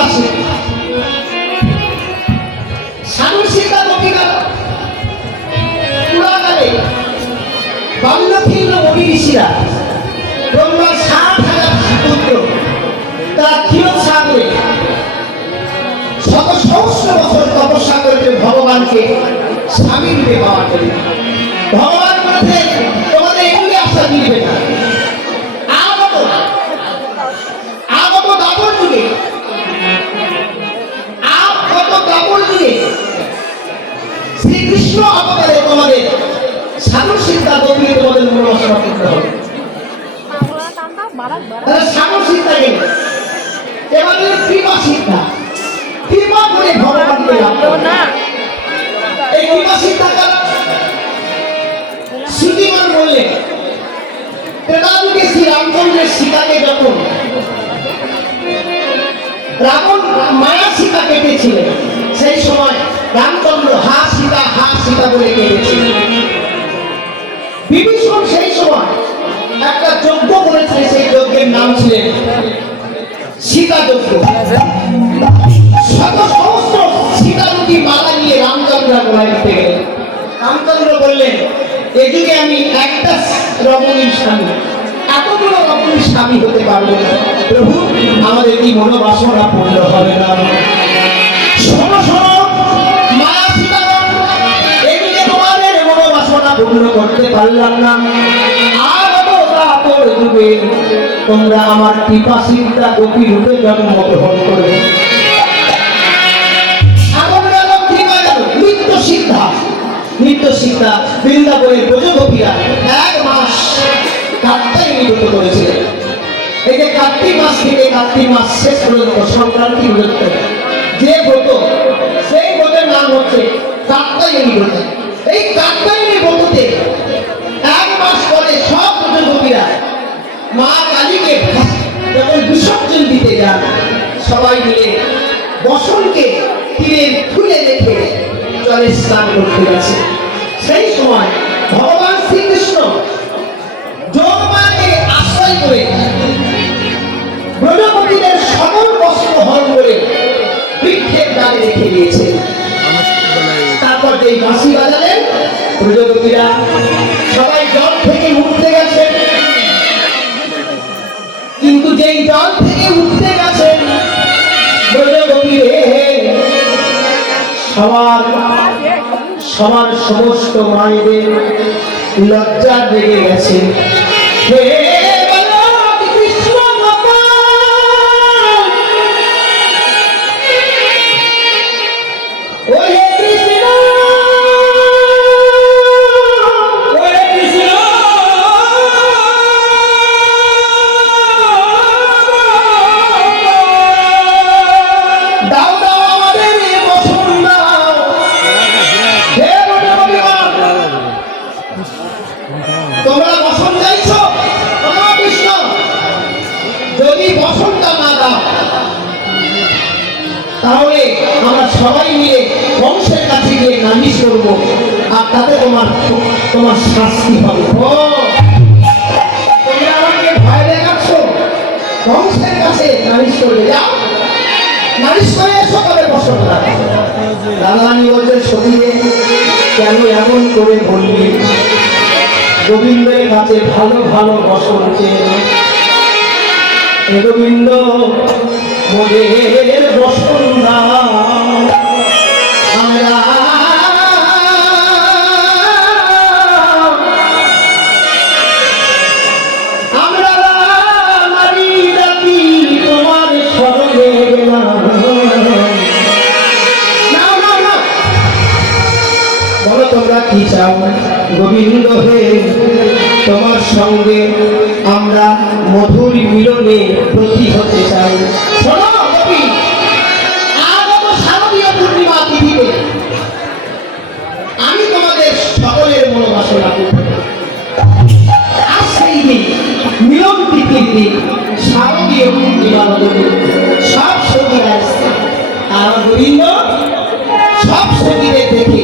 মাসে সাধু সীতা গোপীরা পুরাকালে বাল্যখীন মুনি ঋষিরা ব্রহ্মার 60,000 পুত্র তারা ক্ষীর সাগরে শত সহস্র বছর তপস্যা করতে ভগবানকে স্বামী রূপে পাওয়ার জন্য। ভগবান বলেছে তোমাদের এগুলি আশা দিবে না। আগত দাপর যুগে শ্রীকৃষ্ণ অবতারে তোমাদের সাধু সীতা গোপী তোমাদের মনোবাসনা করতে হবে। সাধু সীতা গেল এবারে কৃপা সীতা, কৃপা করে ভগবানকে লাভ করো। এই কৃপা সীতাটা শ্রুতিমান বললেন ত্রেতাযুগে শ্রী রামচন্দ্রের সীতাকে যখন রাবণ মায়া সীতা কেটেছিলেন সেই সময় রামচন্দ্র হা সীতা বলে কেটেছিলেন। বিভীষণ সেই সময় একটা যজ্ঞ করেছিলেন, সেই যজ্ঞের নাম ছিলেন সীতা যজ্ঞ। শত সহস্র সীতারূপী মালা নিয়ে রামচন্দ্র গোলায় দিতে গেলেন। রামচন্দ্র বললেন এই যুগে আমি একটা রমণীর স্বামী, এতগুলো রমণীর স্বামী হতে পারবো না। প্রভু আমাদের কি মনোবাসনা পূর্ণ হবে না? শোনো শোনো মায়া সীতাগণ, এদিকে তোমাদের মনোবাসনা পূর্ণ করতে পারলাম না, আর তারপর যুগে তোমরা আমার কৃপা সীতা গোপী রূপে জন্মগ্রহণ করবে। নিত্য সীতা বৃন্দাবনের ব্রজগোপীরা 1 মাস কাত্যায়নী ব্রত করেছিলেন। এই যে কার্তিক মাস থেকে কার্তিক মাস শেষ পর্যন্ত সংক্রান্তি পর্যন্ত যে ব্রত, সেই ব্রতের নাম হচ্ছে কাত্যায়নী ব্রত। এই কাত্যায়নী ব্রততে 1 মাস পরে সব ব্রজগোপীরা মা কালীকে যখন বিসর্জন দিতে যান, সবাই মিলে বসনকে তীরের ফুলে রেখে জলে স্নান করতে গেছে। সেই সময় ভগবান শ্রীকৃষ্ণ যোগমায়াকে আশ্রয় করে ব্রজগোপীদের সকল বস্ত্র হরণ করে বৃক্ষের ডালে রেখে দিয়েছে। তারপর যেই বাঁশি বাজালেন ব্রজগোপীরা সবাই জল থেকে উঠতে গেছে, কিন্তু যেই জল থেকে উঠতে গেছেন ব্রজগোপীরে সবার সমস্ত মায়েদের লজ্জা লেগে গেছে। তোমরা বসন চাইছো কৃষ্ণ, যদি বসনটা না দাও তাহলে আমরা সবাই মিলে বংশের কাছে গিয়ে নালিশ করবো, আর তাতে তোমার শাস্তি হবে। তোমরা আমাকে ভয় দেখাচ্ছ, বংশের কাছে নালিশ করবে, যাও নালিশ করে এসো, তবে বসন দাও। রাধারানী বলছে সতীরে কেন এমন করে বললি? গোবিন্দের কাছে ভালো ভালো বসন চেয়ে গোবিন্দ মোদের বসন আমরা নারী জাতি তোমার স্মরণে গেলাম। বলো তোমরা কি চাও? গোবিন্দ হে তোমার সঙ্গে আমরা মধুর মিলনে প্রতি হতে চাই। শোনো গোপী, আগত শারদীয় পূর্ণিমা তিথিতে আমি তোমাদের সকলের মনোবাসনা করব। আর সেই দিন মিলন তিথির দিন শারদীয় পূর্ণিমা সব সখীরা আর গোবিন্দ সব সখীদের দেখে